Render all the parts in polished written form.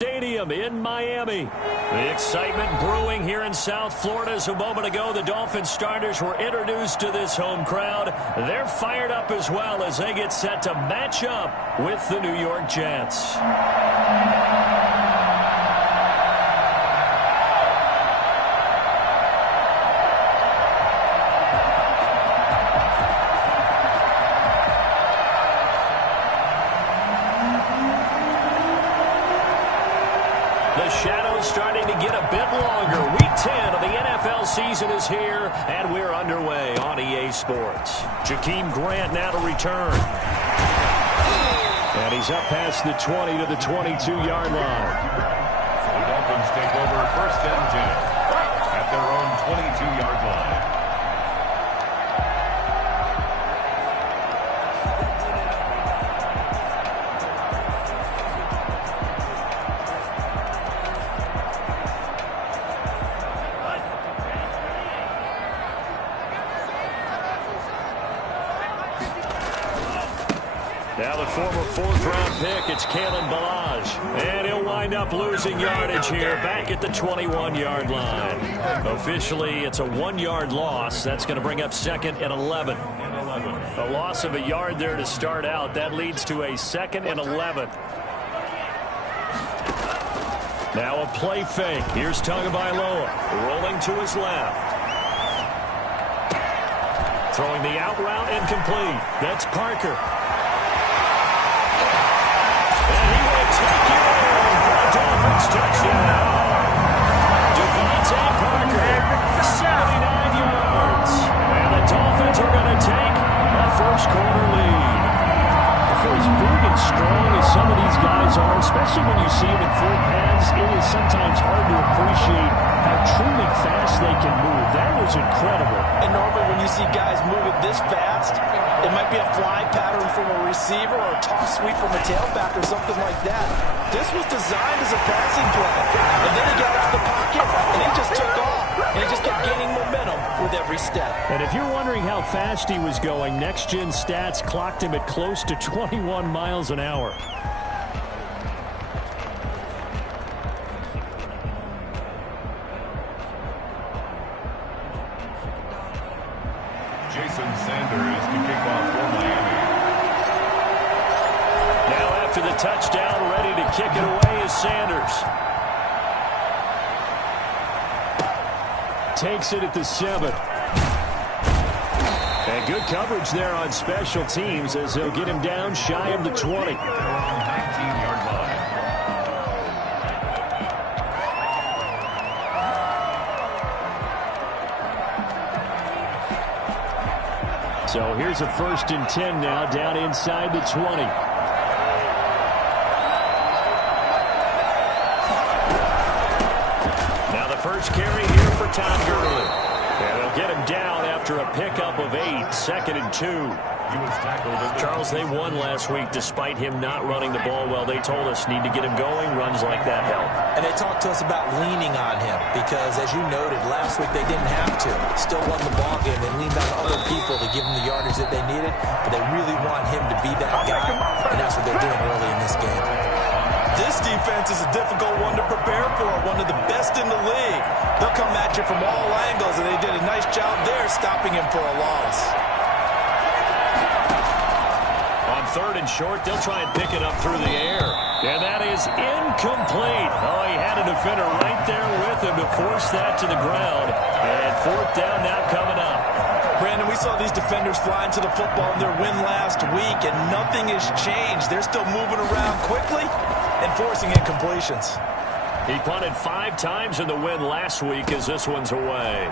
Stadium in Miami. The excitement brewing here in South Florida as a moment ago the Dolphins starters were introduced to this home crowd. They're fired up as well as they get set to match up with the New York Jets. The shadow's starting to get a bit longer. Week 10 of the NFL season is here, and we're underway on EA Sports. Jakeem Grant now to return. And he's up past the 20 to the 22-yard line. The Dolphins take over 1st and 10 at their own 22-yard line. Now the former 4th-round pick, it's Kalen Ballage. And he'll wind up losing yardage here back at the 21-yard line. Officially, it's a 1-yard loss. That's going to bring up 2nd and 11. A loss of a yard there to start out. That leads to a 2nd and 11. Now a play fake. Here's Tagovailoa rolling to his left. Throwing the out route incomplete. That's Parker. Dolphins touchdown. Devontae Parker, 79 yards. And the Dolphins are going to take a first-quarter lead. For as big and strong as some of these guys are, especially when you see them in full pads, it is sometimes hard to appreciate how truly fast they can move. That was incredible. And normally when you see guys moving this fast, it might be a fly pattern from a receiver or a toss sweep from a tailback or something like that. This was designed as a passing play. And then he got out of the pocket, and he just took off. And he just kept gaining momentum with every step. And if you're wondering how fast he was going, Next Gen Stats clocked him at close to 21 miles an hour. Jason Sanders to kick off for Miami. Now after the touchdown, ready to kick it away is Sanders. Takes it at the 7. And good coverage there on special teams as they'll get him down shy of the 20. 19-yard line. So here's a 1st and 10 now down inside the 20. Now the first carry here for Todd Gurley. And they'll get him down after a pickup of 8, 2nd and 2. Charles, they won last week despite him not running the ball well. They told us need to get him going. Runs like that help. And they talked to us about leaning on him because, as you noted, last week they didn't have to. Still won the ball game. They leaned on other people to give them the yardage that they needed, but they really want him to be that guy, and that's what they're doing early in this game. This defense is a difficult one to prepare for, one of the best in the league. They'll come at you from all angles, and they did a nice job there stopping him for a loss. On 3rd and short, they'll try and pick it up through the air. And that is incomplete. Oh, he had a defender right there with him to force that to the ground. And 4th down now coming up. Brandon, we saw these defenders flying to the football in their win last week, and nothing has changed. They're still moving around quickly and forcing incompletions. He punted 5 times in the win last week as this one's away.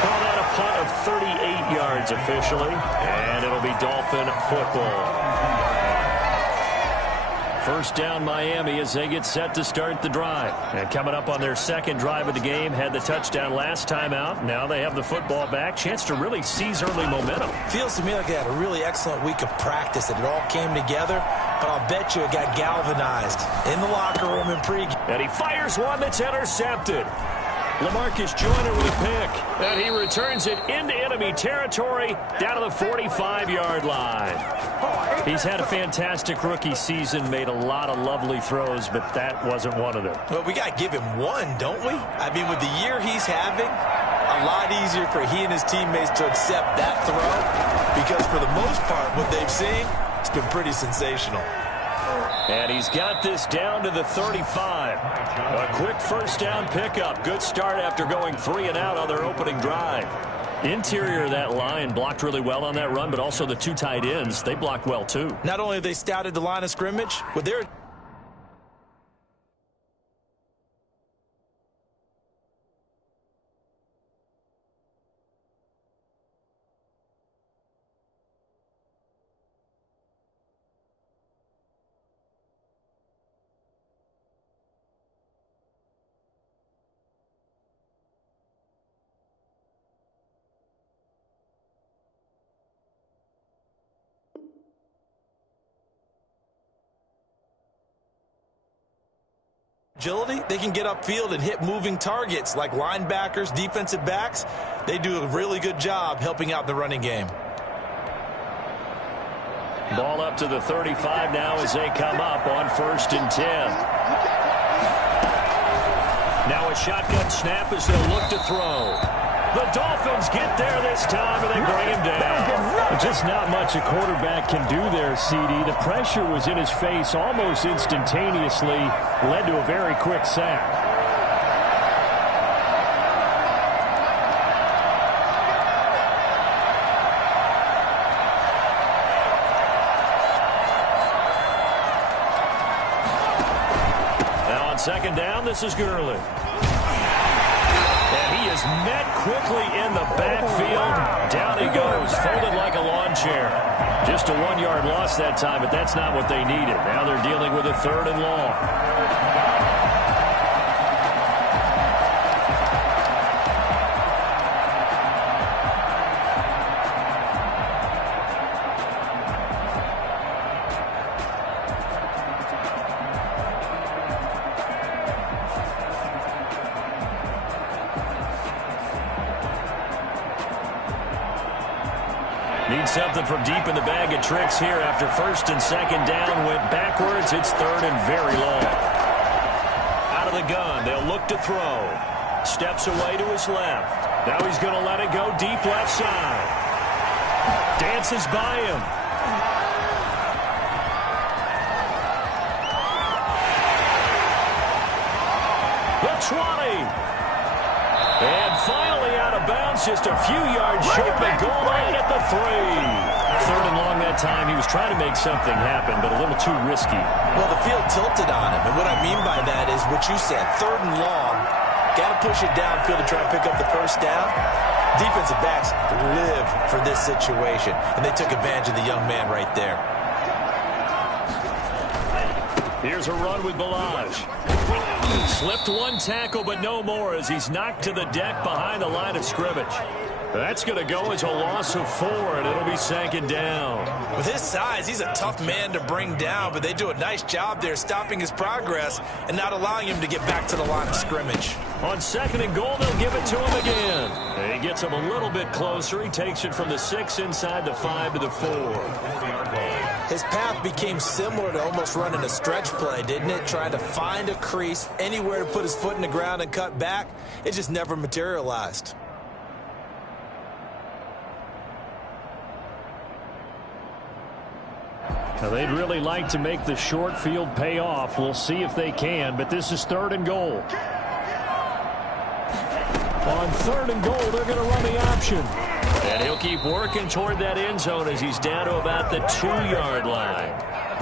Call that a punt of 38 yards officially, and it'll be Dolphin football. 1st down Miami as they get set to start the drive. And coming up on their 2nd drive of the game, had the touchdown last time out. Now they have the football back. Chance to really seize early momentum. Feels to me like they had a really excellent week of practice, that it all came together. But I'll bet you it got galvanized in the locker room in pregame. And he fires one that's intercepted. LaMarcus Joyner with a pick. And he returns it into enemy territory down to the 45-yard line. He's had a fantastic rookie season, made a lot of lovely throws, but that wasn't one of them. Well, we got to give him one, don't we? I mean, with the year he's having, a lot easier for he and his teammates to accept that throw because for the most part, what they've seen, it's been pretty sensational. And he's got this down to the 35. A quick first down pickup. Good start after going 3 and out on their opening drive. Interior of that line blocked really well on that run, but also the 2 tight ends, they blocked well too. Not only have they scouted the line of scrimmage, but they're agility. They can get upfield and hit moving targets like linebackers, defensive backs. They do a really good job helping out the running game. Ball up to the 35 now as they come up on 1st and 10. Now a shotgun snap as they'll look to throw. The Dolphins get there this time, and they bring him down. Just not much a quarterback can do there, CD. The pressure was in his face almost instantaneously, led to a very quick sack. Now on 2nd down, this is Gurley. And he is met quickly in the backfield. Down he goes, folded like a lawn chair. Just a 1-yard loss that time, but that's not what they needed. Now they're dealing with a 3rd and long. Need something from deep in the bag of tricks here after 1st and 2nd down. Went backwards. It's 3rd and very long. Out of the gun. They'll look to throw. Steps away to his left. Now he's going to let it go deep left side. Dances by him. The 20. And finally out of bounds, just a few yards short of the goal line at the 3. 3rd and long that time. He was trying to make something happen, but a little too risky. Well, the field tilted on him, and what I mean by that is what you said, 3rd and long. Got to push it downfield to try and pick up the 1st down. Defensive backs live for this situation, and they took advantage of the young man right there. Here's a run with Ballage. Slipped one tackle, but no more as he's knocked to the deck behind the line of scrimmage. That's going to go as a loss of 4, and it'll be 2nd down. With his size, he's a tough man to bring down, but they do a nice job there stopping his progress and not allowing him to get back to the line of scrimmage. On 2nd and goal, they'll give it to him again. And he gets him a little bit closer. He takes it from the 6 inside the 5 to the 4. His path became similar to almost running a stretch play, didn't it? Trying to find a crease, anywhere to put his foot in the ground and cut back. It just never materialized. Now they'd really like to make the short field pay off. We'll see if they can, but this is 3rd and goal. On 3rd and goal, they're going to run the option. And he'll keep working toward that end zone as he's down to about the 2-yard line.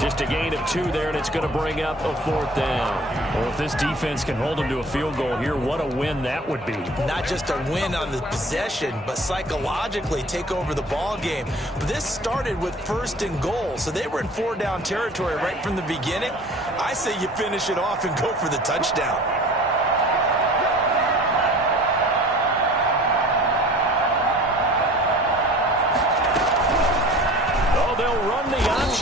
Just a gain of 2 there, and it's going to bring up a 4th down. Well, if this defense can hold them to a field goal here, what a win that would be. Not just a win on the possession, but psychologically take over the ball game. But this started with 1st and goal, so they were in 4-down territory right from the beginning. I say you finish it off and go for the touchdown.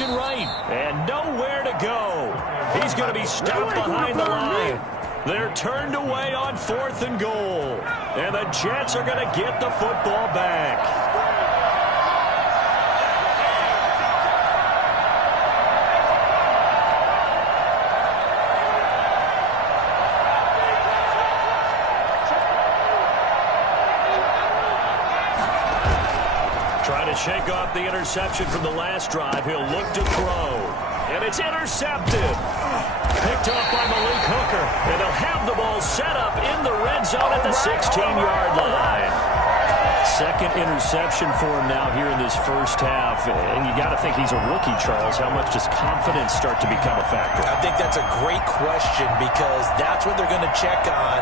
Right, and nowhere to go. He's going to be stopped behind the line. They're turned away on 4th and goal. And the Jets are going to get the football back. Trying to shake off the interception from the last drive. He'll look to throw. And it's intercepted. Picked off by Malik Hooker. And they'll have the ball set up in the red zone at the 16-yard line. Second interception for him now here in this first half. And you got to think he's a rookie, Charles. How much does confidence start to become a factor? I think that's a great question because that's what they're going to check on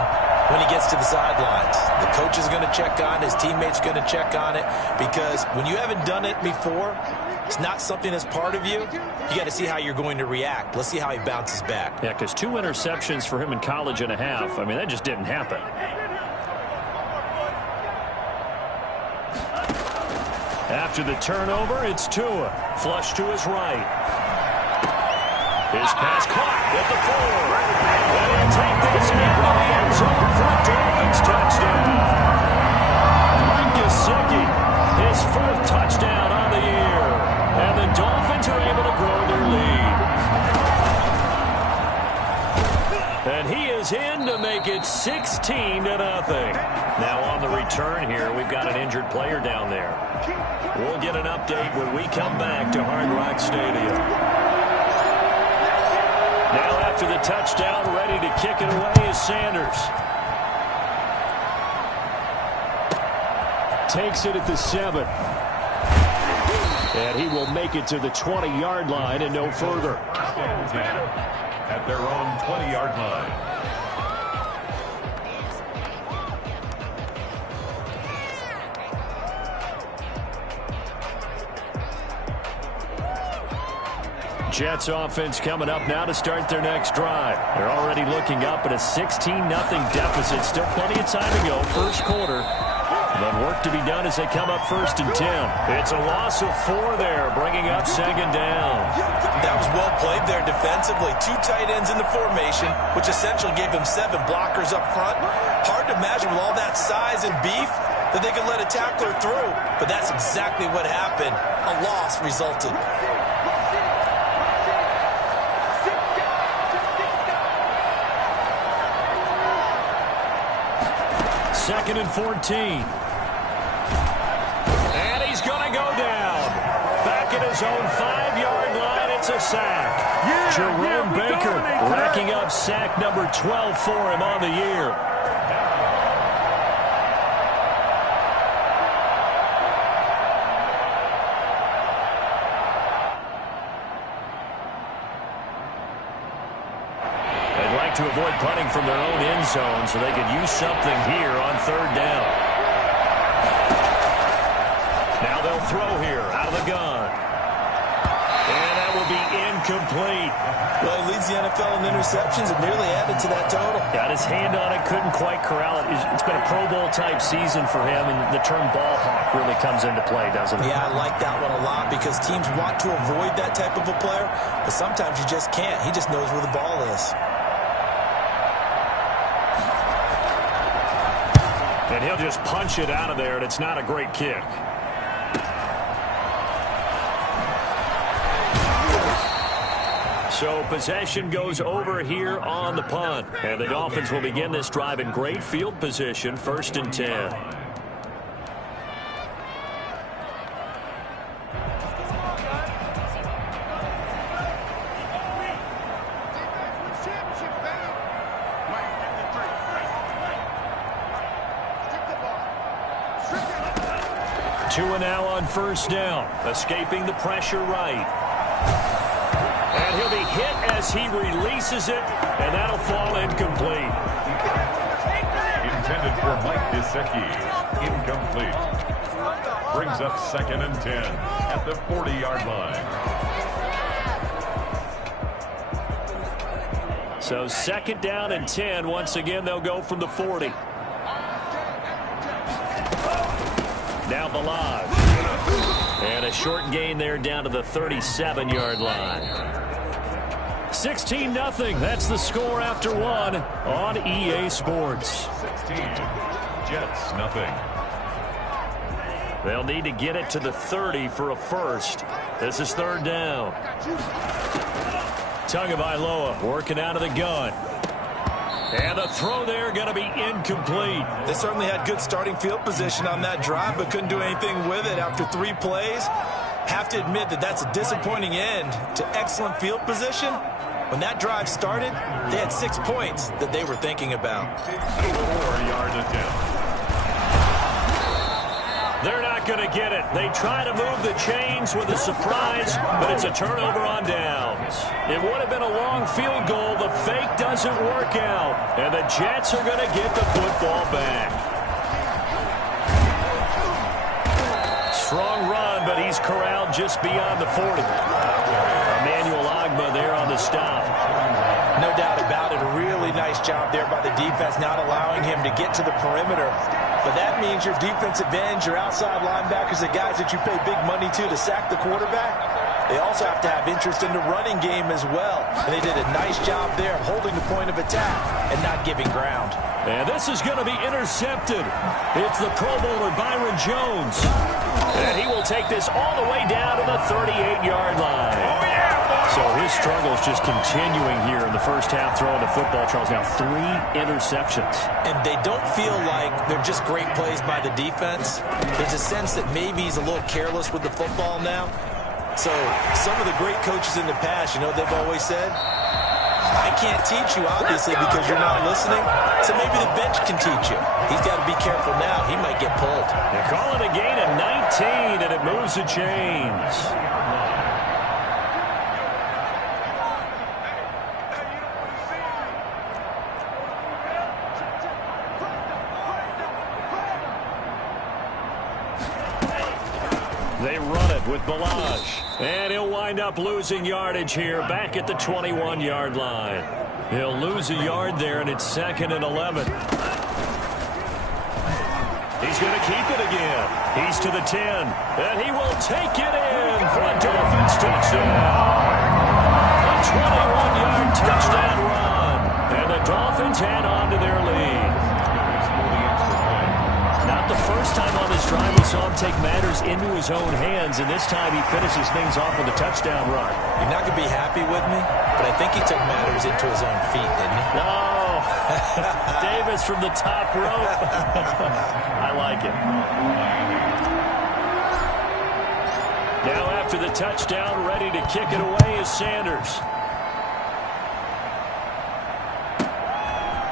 when he gets to the sidelines. The coach is going to check on, his teammates going to check on it, because when you haven't done it before, it's not something that's part of you. You got to see how you're going to react. Let's see how he bounces back. Yeah, because 2 interceptions for him in college and a half. I mean, that just didn't happen. After the turnover, it's Tua. Flush to his right. His pass caught at the 4. And he'll take this into the end zone for a Dolphins touchdown. Mike Gesicki, his 4th touchdown on the year. And the Dolphins are able to grow their lead. And he is in to make it 16-0. Now on the return here, we've got an injured player down there. We'll get an update when we come back to Hard Rock Stadium. Now after the touchdown, ready to kick it away is Sanders. Takes it at the 7. And he will make it to the 20-yard line and no further. At their own 20-yard line. Jets offense coming up now to start their next drive. They're already looking up at a 16-0 deficit. Still plenty of time to go. First quarter. But work to be done as they come up 1st and 10. It's a loss of 4 there, bringing up 2nd down. That was well played there defensively. 2 tight ends in the formation, which essentially gave them 7 blockers up front. Hard to imagine with all that size and beef that they could let a tackler through. But that's exactly what happened. A loss resulted. 2nd and 14. And he's going to go down. Back at his own 5-yard line, it's a sack. Jerome Baker racking up sack number 12 for him on the year. To avoid punting from their own end zone so they could use something here on 3rd down. Now they'll throw here out of the gun. And that will be incomplete. Well, he leads the NFL in interceptions and nearly added to that total. Got his hand on it, couldn't quite corral it. It's been a Pro Bowl type season for him, and the term ball hawk really comes into play, doesn't it? Yeah, I like that one a lot because teams want to avoid that type of a player, but sometimes you just can't. He just knows where the ball is. And he'll just punch it out of there, and it's not a great kick. So possession goes over here on the punt. And the Dolphins will begin this drive in great field position, 1st and 10. Tua now on 1st down, escaping the pressure right. And he'll be hit as he releases it, and that'll fall incomplete. Intended for Mike Gesicki. Incomplete. Brings up 2nd and 10 at the 40-yard line. So 2nd down and 10. Once again, they'll go from the 40. Now Balaj. And a short gain there down to the 37-yard line. 16-0. That's the score after one on EA Sports. 16. Jets, nothing. They'll need to get it to the 30 for a first. This is third down. Tagovailoa working out of the gun. And the throw there going to be incomplete. They certainly had good starting field position on that drive, but couldn't do anything with it after 3 plays. Have to admit that that's a disappointing end to excellent field position. When that drive started, they had 6 points that they were thinking about. 4-yard attempt. They're not going to get it. They try to move the chains with a surprise, but it's a turnover on downs. It would have been a long field goal. The fake doesn't work out, and the Jets are going to get the football back. Strong run, but he's corralled just beyond the 40. Emmanuel Ogbah there on the stop. No doubt about it. A really nice job there by the defense, not allowing him to get to the perimeter. But that means your defensive ends, your outside linebackers, the guys that you pay big money to sack the quarterback, they also have to have interest in the running game as well. And they did a nice job there of holding the point of attack and not giving ground. And this is going to be intercepted. It's the Pro Bowler Byron Jones. And he will take this all the way down to the 38-yard line. Oh, yeah, boy. So his struggles just continuing here in the first half, throwing the football. Charles, now 3 interceptions. And they don't feel like they're just great plays by the defense. There's a sense that maybe he's a little careless with the football now. So some of the great coaches in the past, you know, they've always said, I can't teach you, obviously, because you're not listening. So maybe the bench can teach you. He's got to be careful now. He might get pulled. They call it a gain of 19, and it moves the chains. They run it with Balazs. And he'll wind up losing yardage here back at the 21-yard line. He'll lose a yard there, and it's 2nd and 11. He's going to keep it again. He's to the 10. And he will take it in for a Dolphins touchdown. A 21-yard touchdown run. And the Dolphins head on to their lead. Not the first time on this drive we saw him take matters into his own hands, and this time he finishes things off with a touchdown run. You're not going to be happy with me, but I think he took matters into his own feet, didn't he? No. Davis from the top rope. I like it. Now after the touchdown, ready to kick it away is Sanders.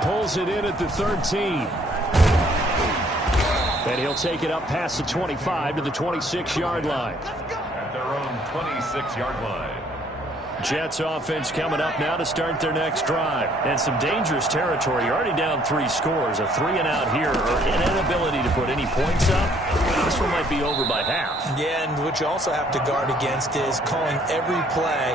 Pulls it in at the 13. And he'll take it up past the 25 to the 26-yard line. At their own 26-yard line. Jets offense coming up now to start their next drive. And some dangerous territory. You're already down 3 scores. A 3-and-out here, or an inability to put any points up. This one might be over by half. Yeah, and what you also have to guard against is calling every play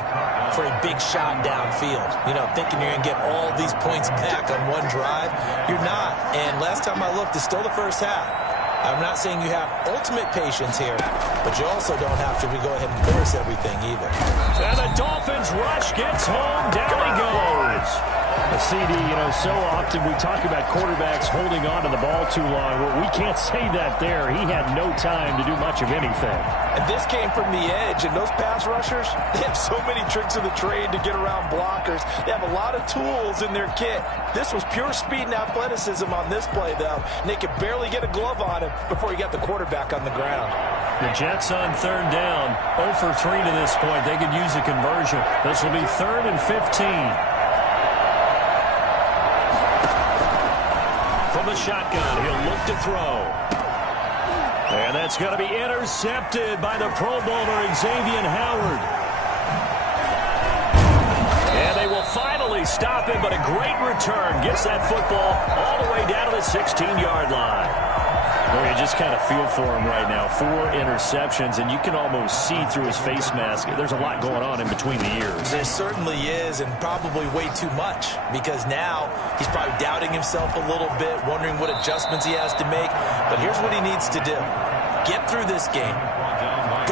for a big shot downfield. You know, thinking you're going to get all these points back on one drive. You're not. And last time I looked, it's still the first half. I'm not saying you have ultimate patience here, but you also don't have to go ahead and force everything either. And the Dolphins rush gets home. Down he goes. A CD, you know, so often we talk about quarterbacks holding on to the ball too long. Well, we can't say that there. He had no time to do much of anything. And this came from the edge, and those pass rushers, they have so many tricks of the trade to get around blockers. They have a lot of tools in their kit. This was pure speed and athleticism on this play, though. And they could barely get a glove on him before he got the quarterback on the ground. The Jets on 3rd down, 0 for 3 to this point. They could use a conversion. This will be 3rd and 15. From the shotgun, he'll look to throw. And that's going to be intercepted by the Pro Bowler, Xavier Howard. And they will finally stop him, but a great return. Gets that football all the way down to the 16-yard line. Well, you just kind of feel for him right now. 4 interceptions, and you can almost see through his face mask. There's a lot going on in between the ears. There certainly is, and probably way too much, because now he's probably doubting himself a little bit, wondering what adjustments he has to make. But here's what he needs to do. Get through this game.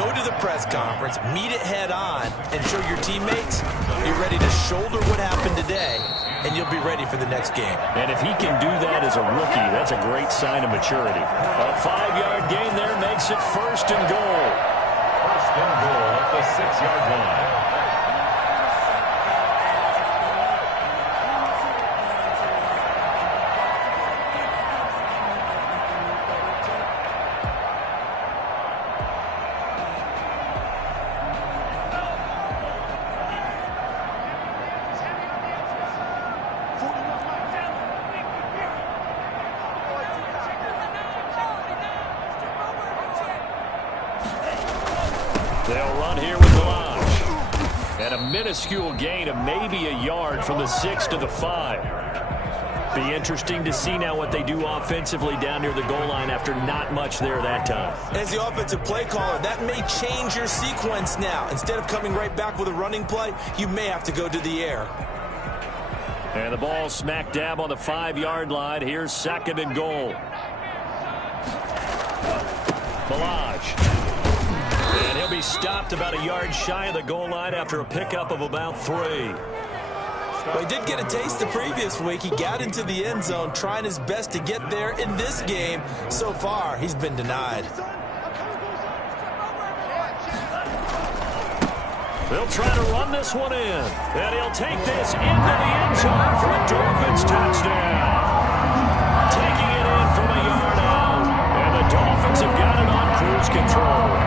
Go to into the press conference, meet it head on, and show your teammates you're ready to shoulder what happened today, and you'll be ready for the next game. And if he can do that as a rookie, that's a great sign of maturity. A 5-yard gain there makes it 1st and goal. 1st and goal at the 6-yard line. They'll run here with Balazs. And a minuscule gain of maybe a yard from the 6 to the 5. Be interesting to see now what they do offensively down near the goal line after not much there that time. As the offensive play caller, that may change your sequence now. Instead of coming right back with a running play, you may have to go to the air. And the ball smack dab on the 5-yard line. Here's 2nd and goal. Balazs. And he'll be stopped about a yard shy of the goal line after a pickup of about 3. Well, he did get a taste the previous week. He got into the end zone trying his best to get there in this game. So far, he's been denied. They'll try to run this one in. And he'll take this into the end zone for a Dolphins touchdown. Taking it in from a yard out. And the Dolphins have got it on cruise control.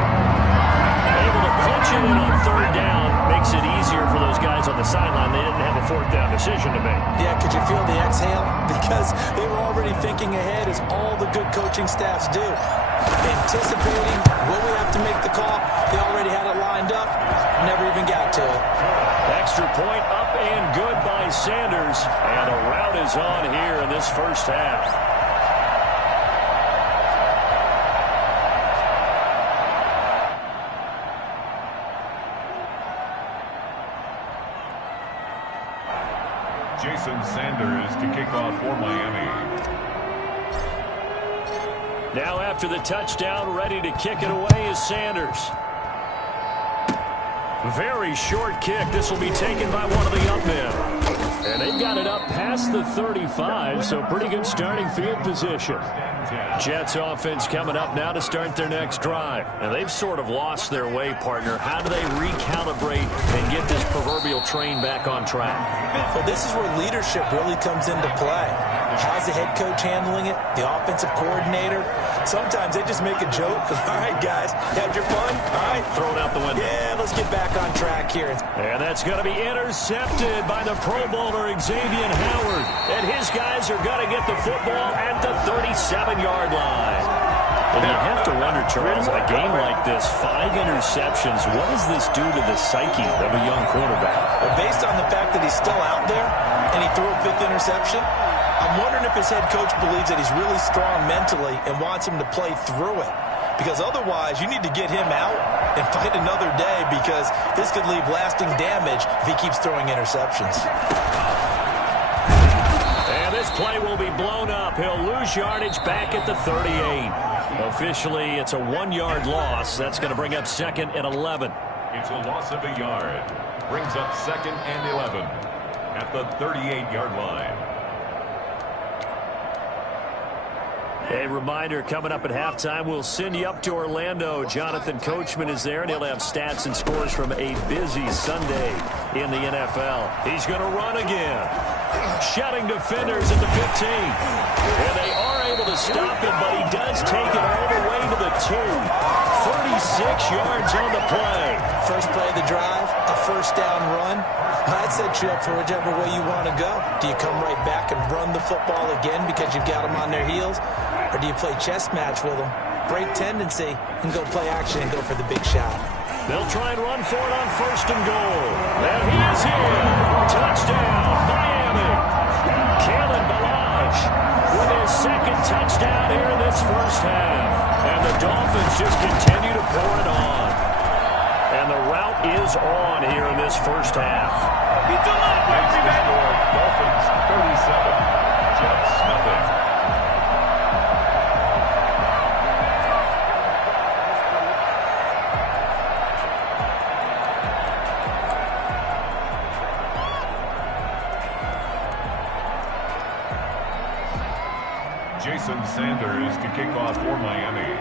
Able to punch it in on 3rd down. Makes it easier for those guys on the sideline. They didn't have a 4th down decision to make. Yeah, could you feel the exhale? Because they were already thinking ahead, as all the good coaching staffs do. Anticipating when we have to make the call. They already had it lined up. Never even got to it. Extra point up and good by Sanders. And the route is on here in this first half. Jason Sanders to kick off for Miami. Now after the touchdown, ready to kick it away is Sanders. Very short kick. This will be taken by one of the up men. And they've got it up past the 35, so pretty good starting field position. Jets offense coming up now to start their next drive. And they've sort of lost their way, partner. How do they recalibrate and get this proverbial train back on track? Well, this is where leadership really comes into play. How's the head coach handling it? The offensive coordinator? Sometimes they just make a joke. All right, guys, had your fun? All right. Throw it out the window. Yeah, let's get back on track here. And that's going to be intercepted by the Pro Bowler, Xavier Howard. And his guys are going to get the football at the 37-yard line. And you have to wonder, Charles, a game like this, 5 interceptions, what does this do to the psyche of a young quarterback? Well, based on the fact that he's still out there and he threw a 5th interception, I'm wondering if his head coach believes that he's really strong mentally and wants him to play through it. Because otherwise, you need to get him out and fight another day, because this could leave lasting damage if he keeps throwing interceptions. And this play will be blown up. He'll lose yardage back at the 38. Officially, it's a 1-yard loss. That's going to bring up 2nd and 11. It's a loss of a yard. Brings up 2nd and 11 at the 38-yard line. A reminder, coming up at halftime, we'll send you up to Orlando. Jonathan Coachman is there, and he'll have stats and scores from a busy Sunday in the NFL. He's going to run again. Shutting defenders at the 15. And they are able to stop him, but he does take it all the way to the 2. 36 yards on the play. First play of the drive, a 1st down run. That sets you up for whichever way you want to go. Do you come right back and run the football again because you've got them on their heels? Or do you play chess match with them, break tendency, and go play action and go for the big shot? They'll try and run for it on 1st and goal. And he is here. Touchdown, Miami. Kalen Balazs with his 2nd touchdown here in this first half. And the Dolphins just continue to pour it on. And the route is on here in this first half. Dolphins 37, Jets nothing. Jason Sanders to kick off for Miami.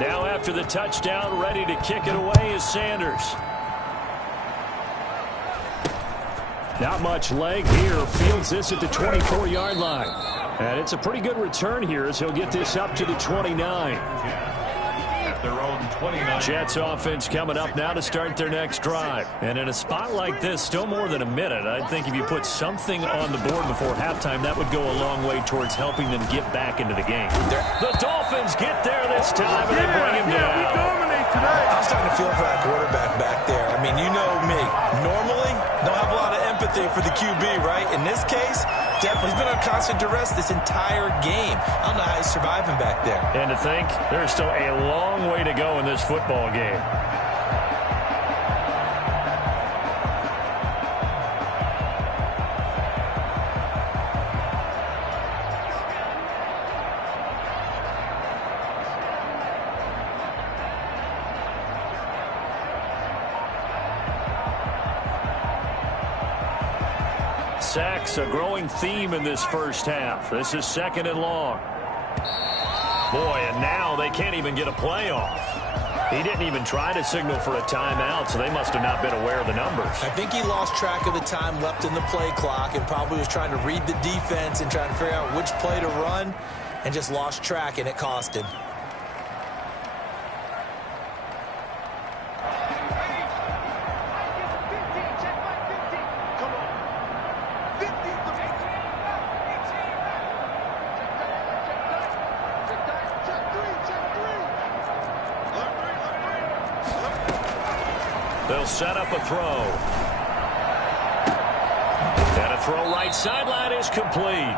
Now after the touchdown, ready to kick it away is Sanders. Not much leg here. Fields this at the 24-yard line. And it's a pretty good return here as he'll get this up to the 29. At their own 29. Jets offense coming up now to start their next drive. And in a spot like this, still more than a minute, I think if you put something on the board before halftime, that would go a long way towards helping them get back into the game. The Dolphins get there this time, and they bring him down. We dominate today. I'm starting to feel for that quarterback back there. I mean, you know me. Normally, don't have a lot of empathy for the QB, right? In this case, definitely he's been on constant duress this entire game. I don't know how he's surviving back there. And to think, there's still a long way to go in this football game. Sacks, a growing theme in this first half. This is 2nd and long. Boy, and now they can't even get a play off. He didn't even try to signal for a timeout, so they must have not been aware of the numbers. I think he lost track of the time left in the play clock and probably was trying to read the defense and trying to figure out which play to run and just lost track, and it cost him. They'll set up a throw. And a throw right sideline is complete.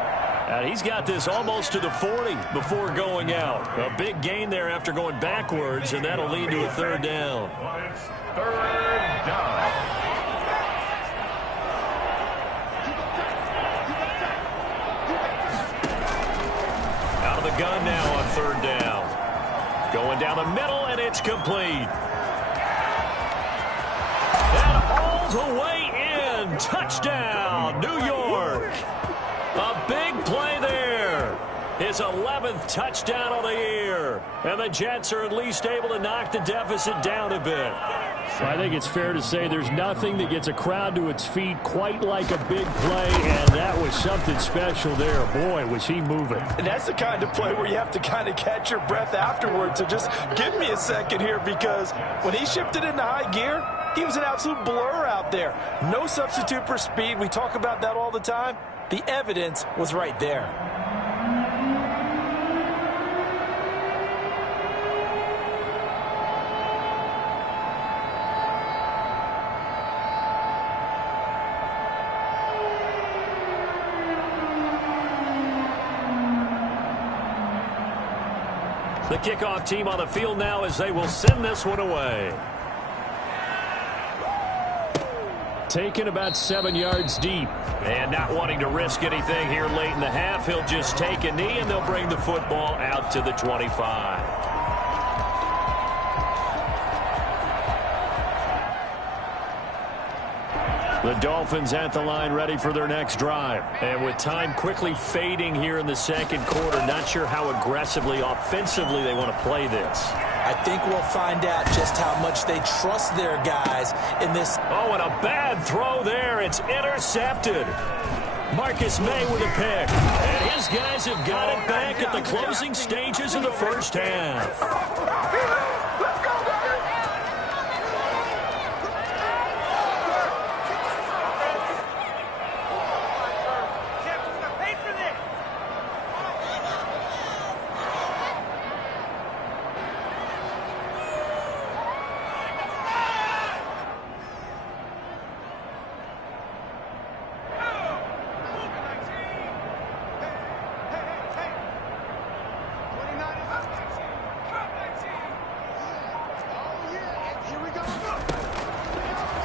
And he's got this almost to the 40 before going out. A big gain there after going backwards, and that'll lead to a 3rd down. It's 3rd down. Out of the gun now on 3rd down. Going down the middle, and it's complete. The way in. Touchdown, New York. A big play there. His 11th touchdown of the year. And the Jets are at least able to knock the deficit down a bit. I think it's fair to say there's nothing that gets a crowd to its feet quite like a big play, and that was something special there. Boy, was he moving. And that's the kind of play where you have to kind of catch your breath afterwards. So just give me a second here, because when he shifted into high gear, he was an absolute blur out there. No substitute for speed. We talk about that all the time. The evidence was right there. The kickoff team on the field now as they will send this one away. Taken about 7 yards deep. And not wanting to risk anything here late in the half, he'll just take a knee and they'll bring the football out to the 25. The Dolphins at the line ready for their next drive. And with time quickly fading here in the 2nd quarter, not sure how aggressively, offensively they want to play this. I think we'll find out just how much they trust their guys in this. Oh, and a bad throw there. It's intercepted. Marcus May with a pick. And his guys have got it back at the closing stages of the first half. Let's go, baby!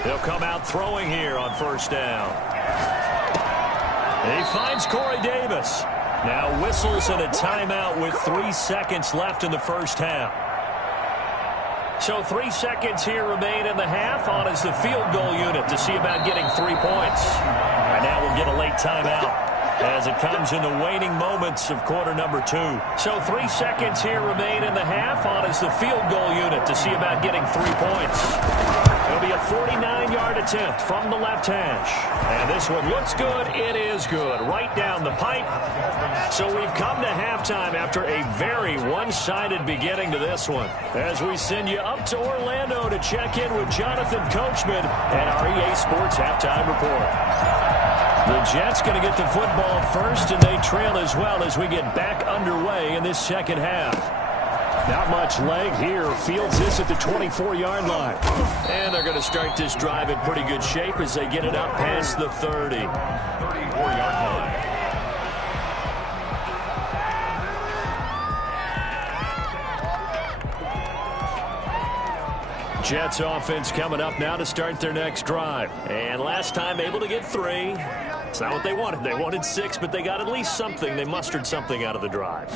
He'll come out throwing here on 1st down. He finds Corey Davis. Now whistles and a timeout with 3 seconds left in the first half. So 3 seconds here remain in the half. On is the field goal unit to see about getting 3 points. And now we'll get a late timeout. as it comes in the waning moments of quarter number 2. So 3 seconds here remain in the half. On is the field goal unit to see about getting 3 points. It'll be a 49-yard attempt from the left hash. And this one looks good. It is good. Right down the pipe. So we've come to halftime after a very one-sided beginning to this one. As we send you up to Orlando to check in with Jonathan Coachman and our EA Sports Halftime Report. The Jets going to get the football first, and they trail as well as we get back underway in this second half. Not much leg here. Fields this at the 24-yard line. And they're going to start this drive in pretty good shape as they get it up past the 30. 34-yard line. Jets offense coming up now to start their next drive. And last time able to get 3. It's not what they wanted. They wanted 6, but they got at least something. They mustered something out of the drive.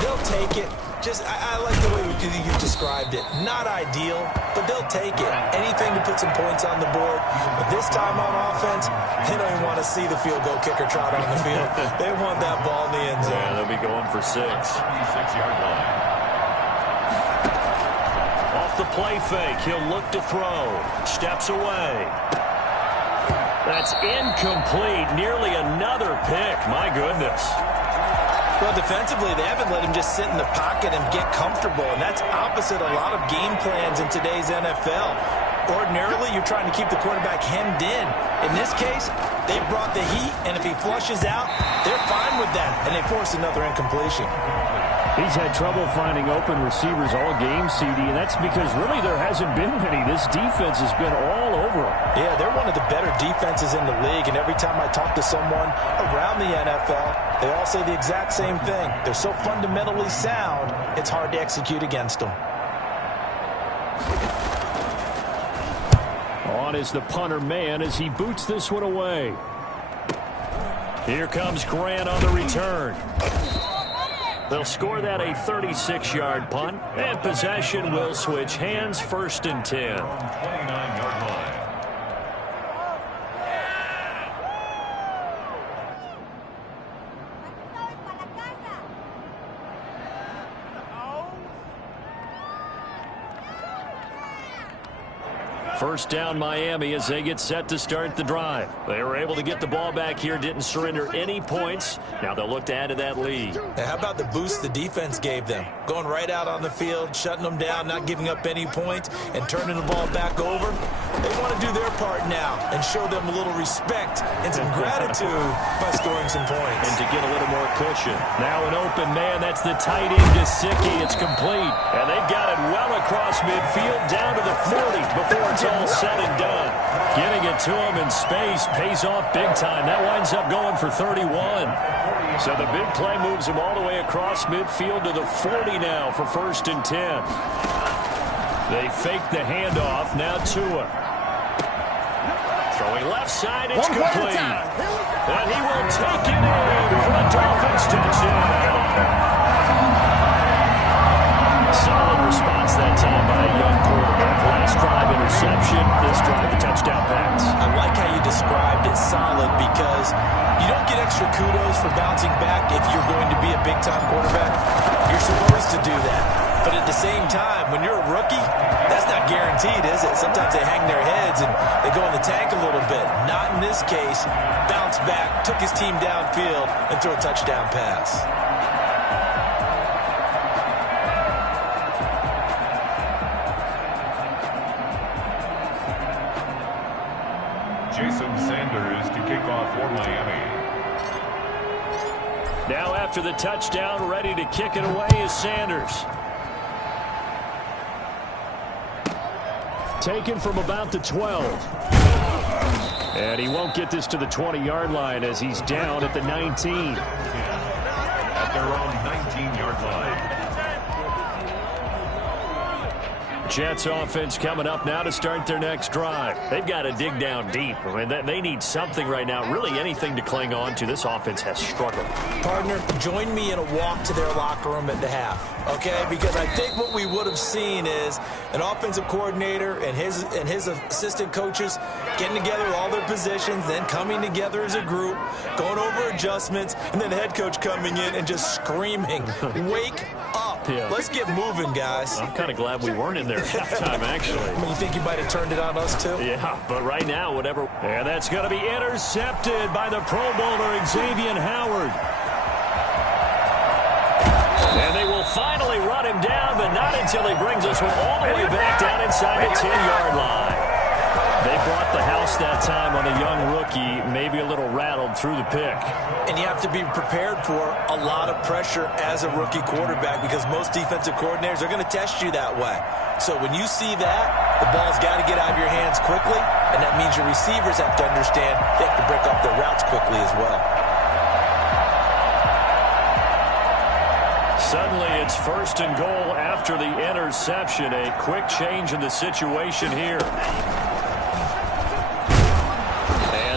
They'll take it. I like the way you described it. Not ideal, but they'll take it. Anything to put some points on the board. But this time on offense, they don't even want to see the field goal kicker trot on the field. They want that ball in the end zone. Yeah, they'll be going for 6. 36-yard line. Off the play fake, he'll look to throw. Steps away. That's incomplete. Nearly another pick. My goodness. Well, defensively, they haven't let him just sit in the pocket and get comfortable, and that's opposite a lot of game plans in today's NFL. Ordinarily, you're trying to keep the quarterback hemmed in. In this case, they brought the heat, and if he flushes out, they're fine with that, and they force another incompletion. He's had trouble finding open receivers all game, CD, and that's because really there hasn't been many. This defense has been all over him. Yeah, they're one of the better defenses in the league, and every time I talk to someone around the NFL, they all say the exact same thing. They're so fundamentally sound, it's hard to execute against them. On is the punter man as he boots this one away. Here comes Grant on the return. They'll score that a 36-yard punt, and possession will switch hands, 1st and 10. 29-yard line. First down Miami as they get set to start the drive. They were able to get the ball back here, didn't surrender any points. Now they'll look to add to that lead. Now, how about the boost the defense gave them? Going right out on the field, shutting them down, not giving up any points, and turning the ball back over. They want to do their part now and show them a little respect and some gratitude by scoring some points. And to get a little more cushion. Now an open man, that's the tight end Gesicki. It's complete. And they've got it well across midfield down to the 40 before it's all said and done. Getting it to him in space pays off big time. That winds up going for 31. So the big play moves him all the way across midfield to the 40 now for 1st and 10. They fake the handoff. Now Tua. Throwing left side. It's complete. And he will take it in for the Dolphins touchdown. Solid response that time by a young quarterback. Last drive interception, this drive the touchdown pass. I like how you described it solid because you don't get extra kudos for bouncing back if you're going to be a big-time quarterback. You're supposed to do that. But at the same time, when you're a rookie, that's not guaranteed, is it? Sometimes they hang their heads and they go in the tank a little bit. Not in this case. Bounce back, took his team downfield, and threw a touchdown pass. Jason Sanders to kick off for Miami. Now after the touchdown, ready to kick it away is Sanders. Taken from about the 12. And he won't get this to the 20-yard line as he's down at the 19. At their own 19-yard line. Jets offense coming up now to start their next drive. They've got to dig down deep. I mean, they need something right now, really anything to cling on to. This offense has struggled. Partner, join me in a walk to their locker room at the half, okay? Because I think what we would have seen is an offensive coordinator and his assistant coaches getting together with all their positions, then coming together as a group, going over adjustments, and then the head coach coming in and just screaming, "Wake up. Yeah. Let's get moving, guys." I'm kind of glad we weren't in there at halftime, actually. I mean, you think you might have turned it on us, too? Yeah, but right now, whatever. And that's going to be intercepted by the Pro Bowler, Xavier Howard. And they will finally run him down, but not until he brings us all the way back down inside the 10-yard line. They brought the house that time on a young rookie, maybe a little rattled through the pick. And you have to be prepared for a lot of pressure as a rookie quarterback because most defensive coordinators are going to test you that way. So when you see that, the ball's got to get out of your hands quickly, and that means your receivers have to understand they have to break up their routes quickly as well. Suddenly, it's 1st and goal after the interception. A quick change in the situation here.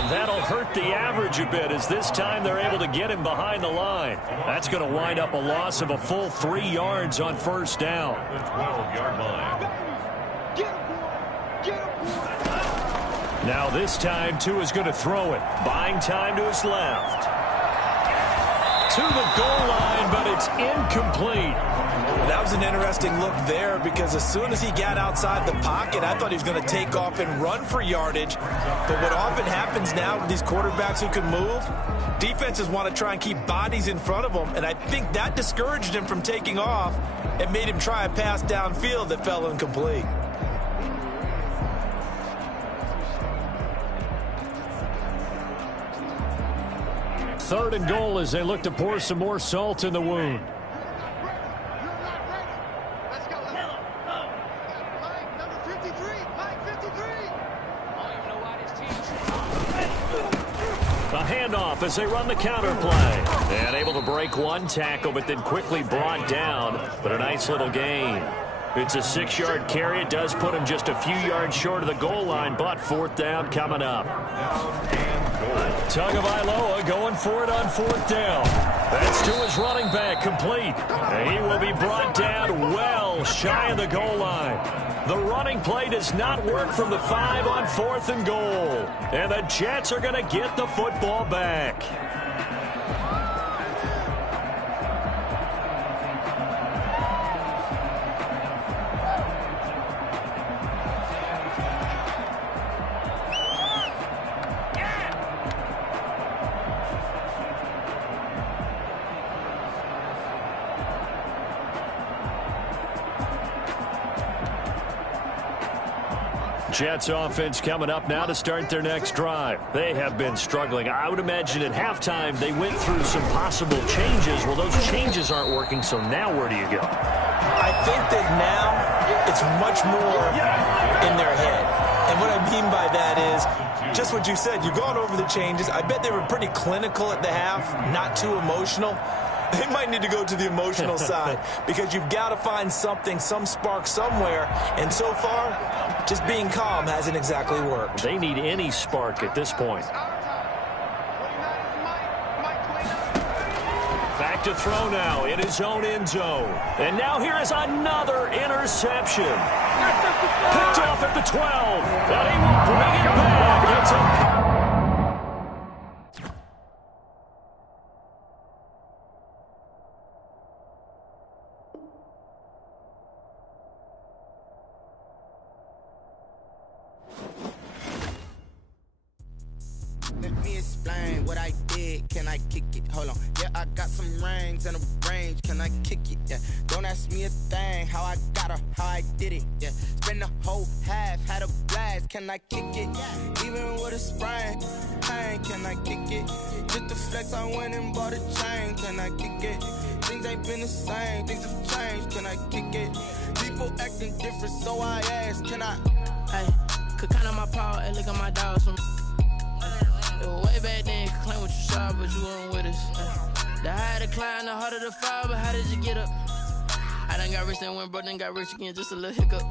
That'll hurt the average a bit as this time they're able to get him behind the line. That's going to wind up a loss of a full 3 yards on 1st down. The 12-yard line. Now this time, Tua is going to throw it. Buying time to his left. To the goal line, but it's incomplete. That was an interesting look there because as soon as he got outside the pocket, I thought he was going to take off and run for yardage. But what often happens now with these quarterbacks who can move, defenses want to try and keep bodies in front of them, and I think that discouraged him from taking off and made him try a pass downfield that fell incomplete. Third and goal as they look to pour some more salt in the wound. A handoff as they run the counter play. And able to break one tackle, but then quickly brought down. But a nice little gain. It's a 6-yard carry. It does put him just a few yards short of the goal line, but 4th down coming up. Tagovailoa going for it on 4th down. That's to his running back, complete. And he will be brought down well shy of the goal line. The running play does not work from the 5 on 4th and goal. And the Jets are going to get the football back. Jets offense coming up now to start their next drive. They have been struggling. I would imagine at halftime they went through some possible changes. Well, those changes aren't working, so now where do you go? I think that now it's much more in their head. And what I mean by that is just what you said. You've gone over the changes. I bet they were pretty clinical at the half, not too emotional. They might need to go to the emotional side because you've got to find something, some spark somewhere. And so far, just being calm hasn't exactly worked. They need any spark at this point. Back to throw now in his own end zone. And now here is another interception. Picked off at the 12. And he will bring it back. It's a... Let me explain what I did. Can I kick it? Hold on. Yeah, I got some rings and a range. Can I kick it? Yeah. Don't ask me a thing. How I got her, how I did it. Yeah. Spend the whole half, had a blast. Can I kick it? Even with a sprain, pain. Can I kick it? Just the flex, I went and bought a chain. Can I kick it? Things ain't been the same. Things have changed. Can I kick it? People acting different, so I asked. Can I? Hey, could count on my power and look at my dogs from. Way back then, could claim what you saw, but you weren't with us. The higher the climb, the harder the fall, but how did you get up? I done got rich and went broke, then got rich again, just a little hiccup.